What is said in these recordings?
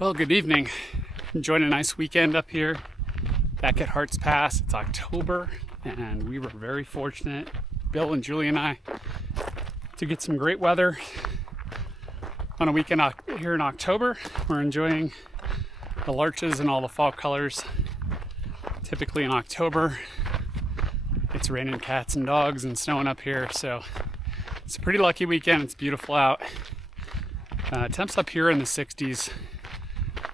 Well, good evening. Enjoying a nice weekend up here back at Hart's Pass. It's October, and we were very fortunate, Bill and Julie and I, to get some great weather on a weekend here in October. We're enjoying the larches and all the fall colors. Typically in October, it's raining cats and dogs and snowing up here, so it's a pretty lucky weekend. It's beautiful out. Temps up here in the 60s.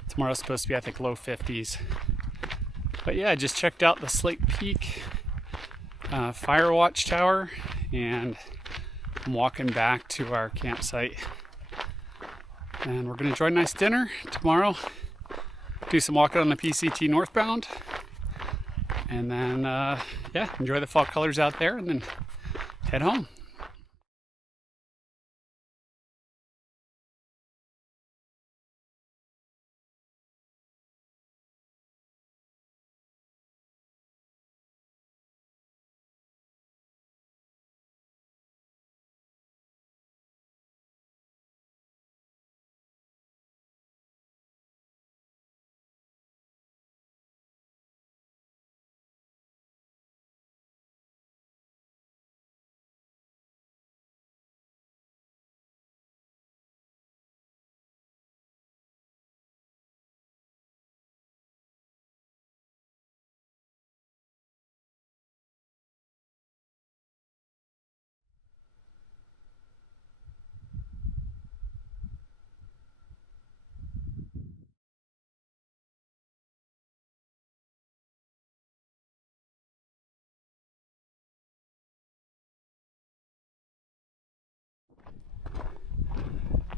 Tomorrow's supposed to be, I think, low 50s. But yeah, I just checked out the Slate Peak fire watch tower, and I'm walking back to our campsite. And we're going to enjoy a nice dinner tomorrow, do some walking on the PCT northbound, and then, enjoy the fall colors out there, and then head home.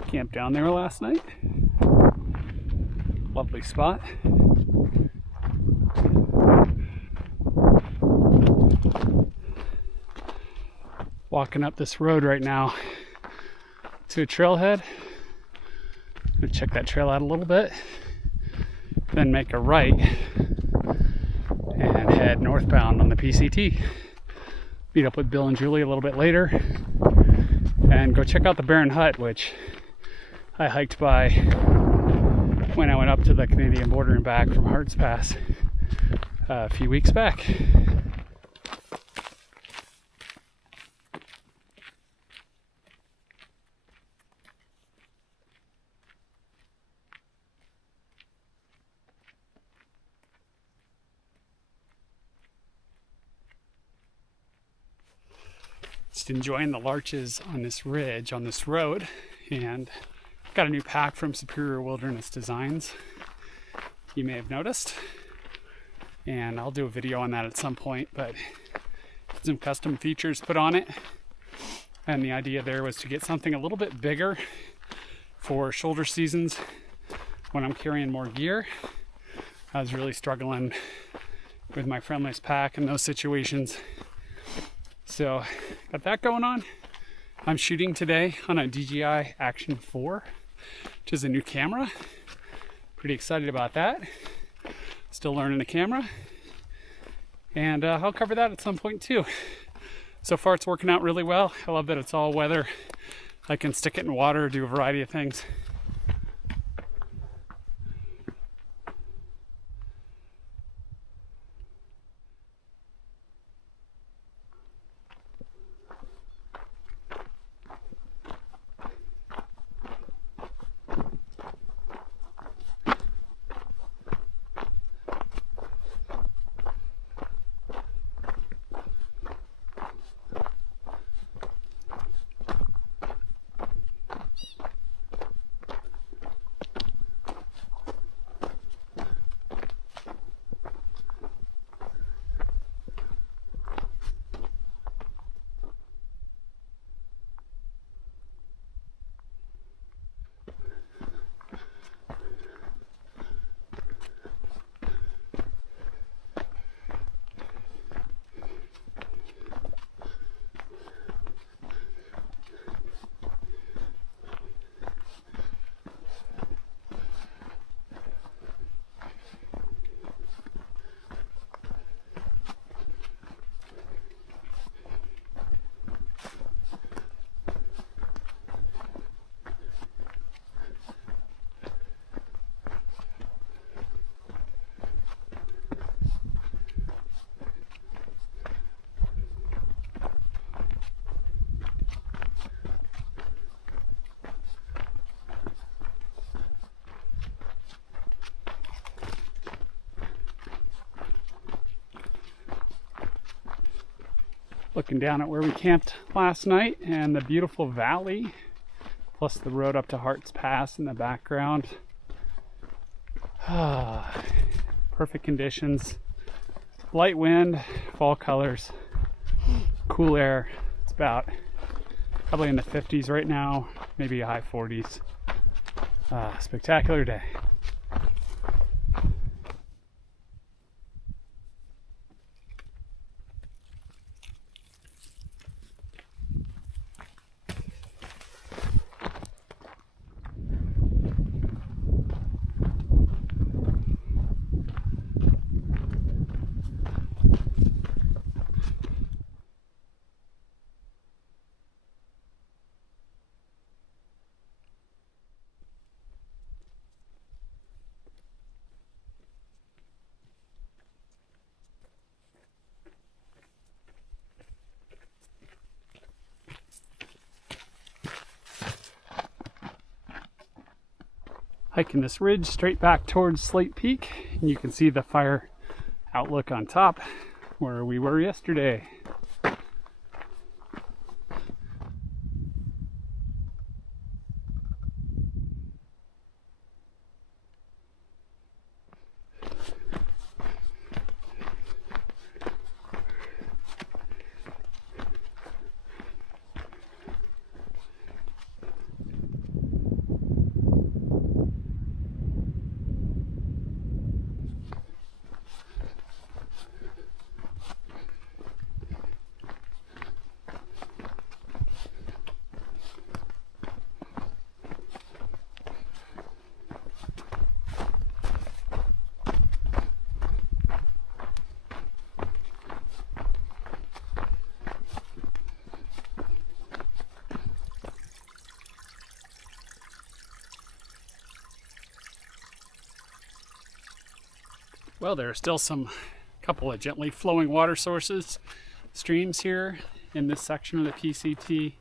Camped down there last night. Lovely spot. Walking up this road right now to a trailhead. I'm gonna check that trail out a little bit, then make a right and head northbound on the PCT. Meet up with Bill and Julie a little bit later and go check out the Barron Hut, which I hiked by when I went up to the Canadian border and back from Hart's Pass a few weeks back. Just enjoying the larches on this ridge, on this road, and got a new pack from Superior Wilderness Designs, you may have noticed, and I'll do a video on that at some point, but some custom features put on it, and the idea there was to get something a little bit bigger for shoulder seasons when I'm carrying more gear. I was really struggling with my friendliest pack in those situations, so got that going on. I'm shooting today on a DJI Action 4, which is a new camera. Pretty excited about that. Still learning the camera. And I'll cover that at some point too. So far it's working out really well. I love that it's all weather. I can stick it in water, do a variety of things. Looking down at where we camped last night and the beautiful valley, plus the road up to Hart's Pass in the background. Perfect conditions. Light wind, fall colors, cool air. It's about probably in the 50s right now, maybe high 40s. Spectacular day. Hiking this ridge straight back towards Slate Peak, and you can see the fire outlook on top where we were yesterday. Well, there are still some couple of gently flowing water sources, streams here in this section of the PCT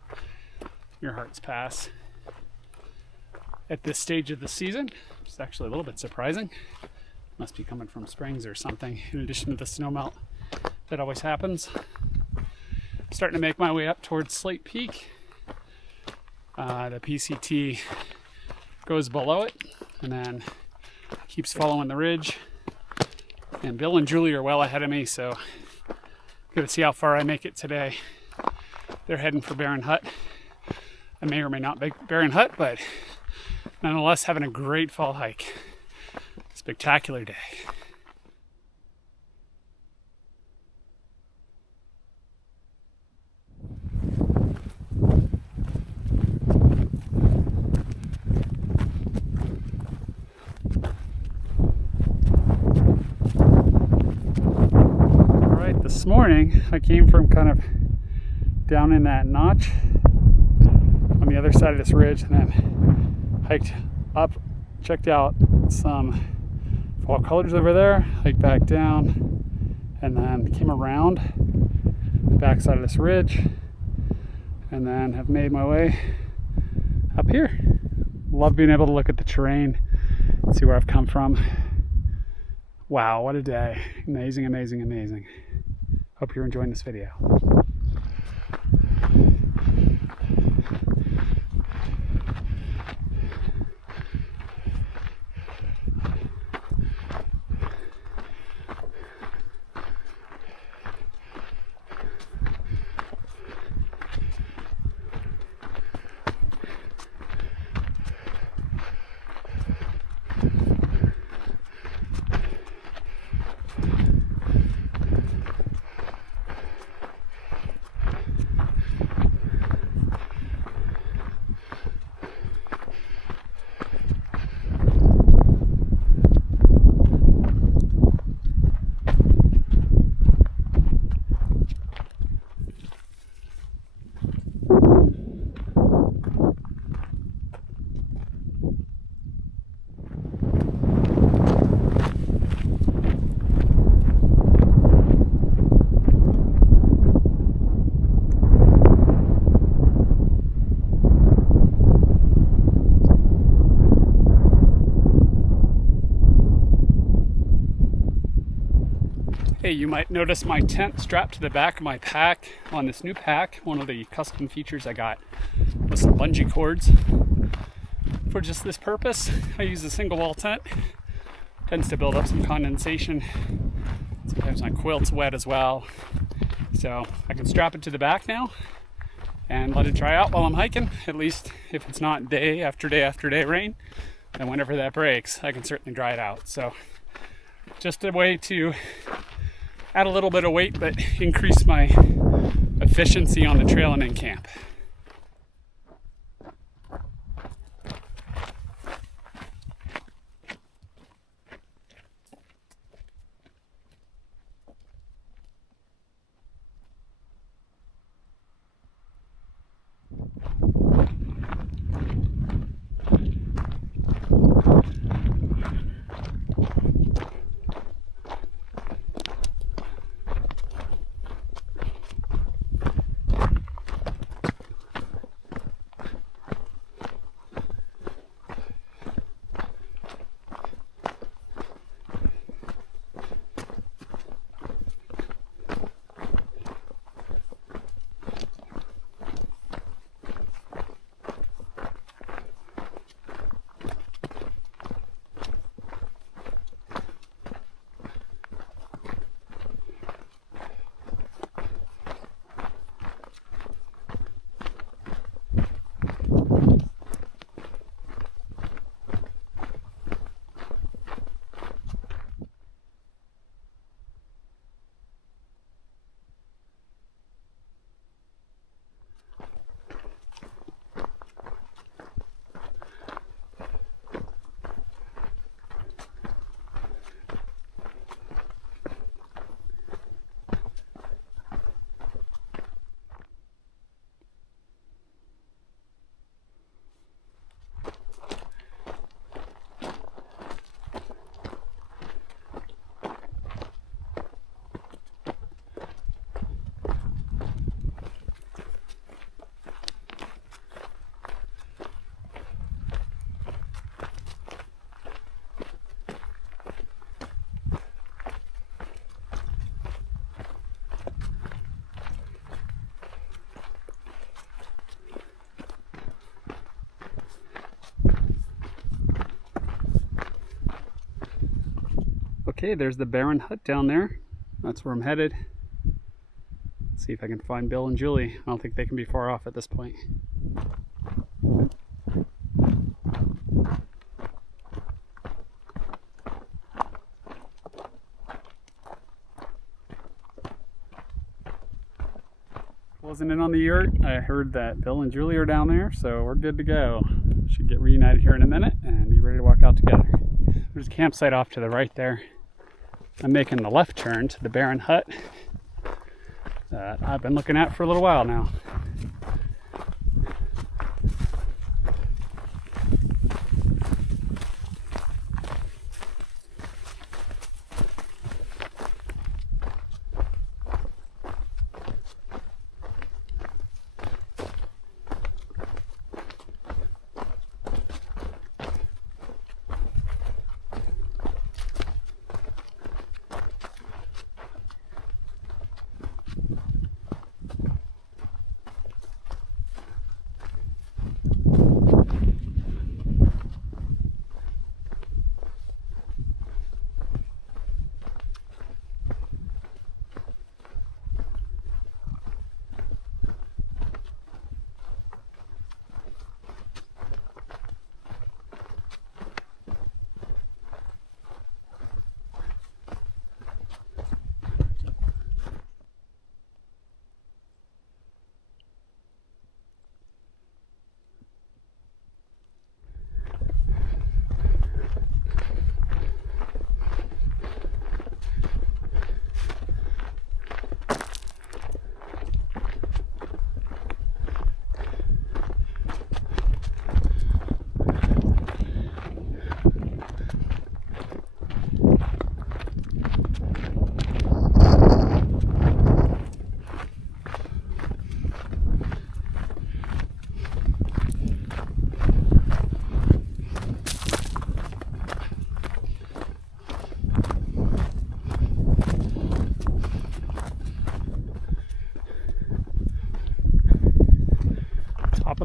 near Hart's Pass. At this stage of the season, it's actually a little bit surprising. Must be coming from springs or something, in addition to the snowmelt that always happens. Starting to make my way up towards Slate Peak. The PCT goes below it and then keeps following the ridge. And Bill and Julie are well ahead of me, so gonna see how far I make it today. They're heading for Barron Hut. I may or may not make Barron Hut, but nonetheless having a great fall hike. Spectacular day. This morning I came from kind of down in that notch on the other side of this ridge and then hiked up, checked out some fall colors over there, hiked back down, and then came around the back side of this ridge and then have made my way up here. Love being able to look at the terrain, see where I've come from. Wow, what a day. Amazing, amazing, amazing. Hope you're enjoying this video. Hey, you might notice my tent strapped to the back of my pack on this new pack. One of the custom features I got was some bungee cords for just this purpose. I use a single wall tent. Tends to build up some condensation. Sometimes my quilt's wet as well. So I can strap it to the back now and let it dry out while I'm hiking. At least if it's not day after day after day rain, then whenever that breaks, I can certainly dry it out. So just a way to add a little bit of weight but increase my efficiency on the trail and in camp. Okay, there's the Barron hut down there. That's where I'm headed. Let's see if I can find Bill and Julie. I don't think they can be far off at this point. Closing in on the yurt. I heard that Bill and Julie are down there, so we're good to go. Should get reunited here in a minute and be ready to walk out together. There's a campsite off to the right there. I'm making the left turn to the Barron hut that I've been looking at for a little while now.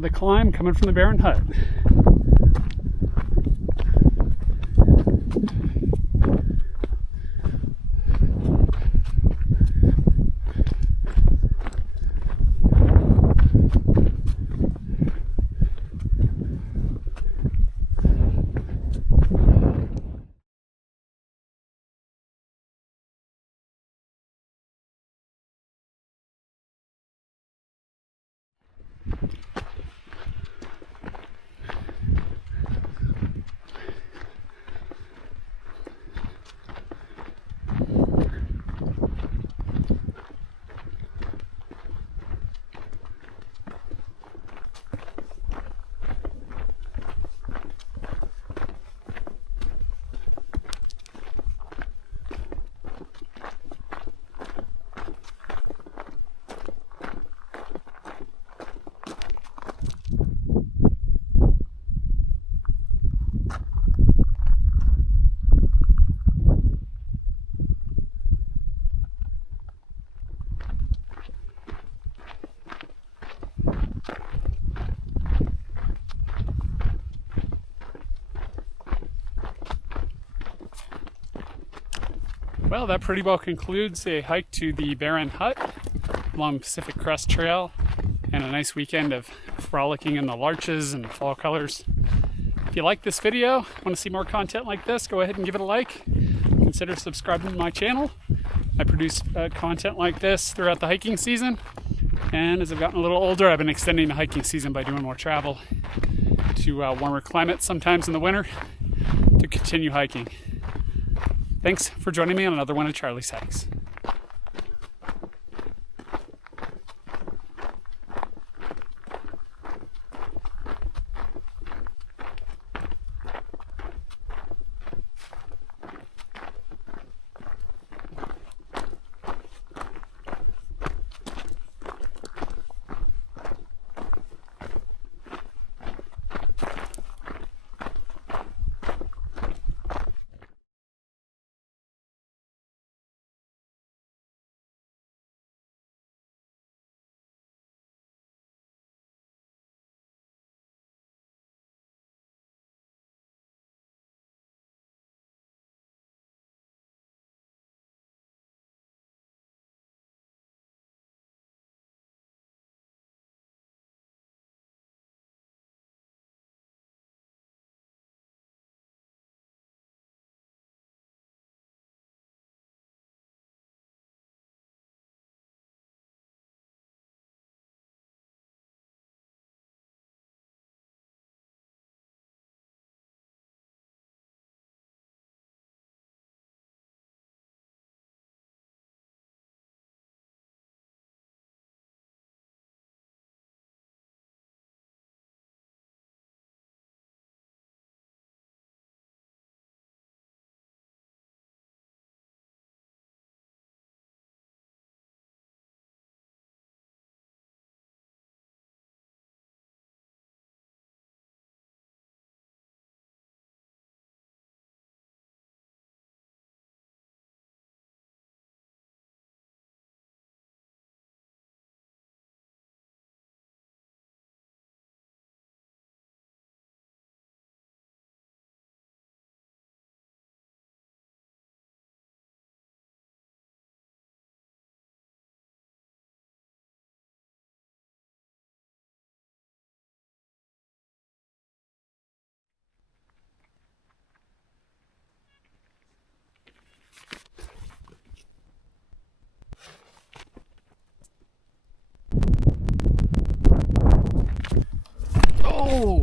of the climb coming from the Barron hut. Well, that pretty well concludes a hike to the Barron Hut along Pacific Crest Trail and a nice weekend of frolicking in the larches and fall colors. If you like this video, want to see more content like this, go ahead and give it a like. Consider subscribing to my channel. I produce content like this throughout the hiking season, and as I've gotten a little older, I've been extending the hiking season by doing more travel to warmer climates sometimes in the winter to continue hiking. Thanks for joining me on another one of Charlie's Hikes. Oh!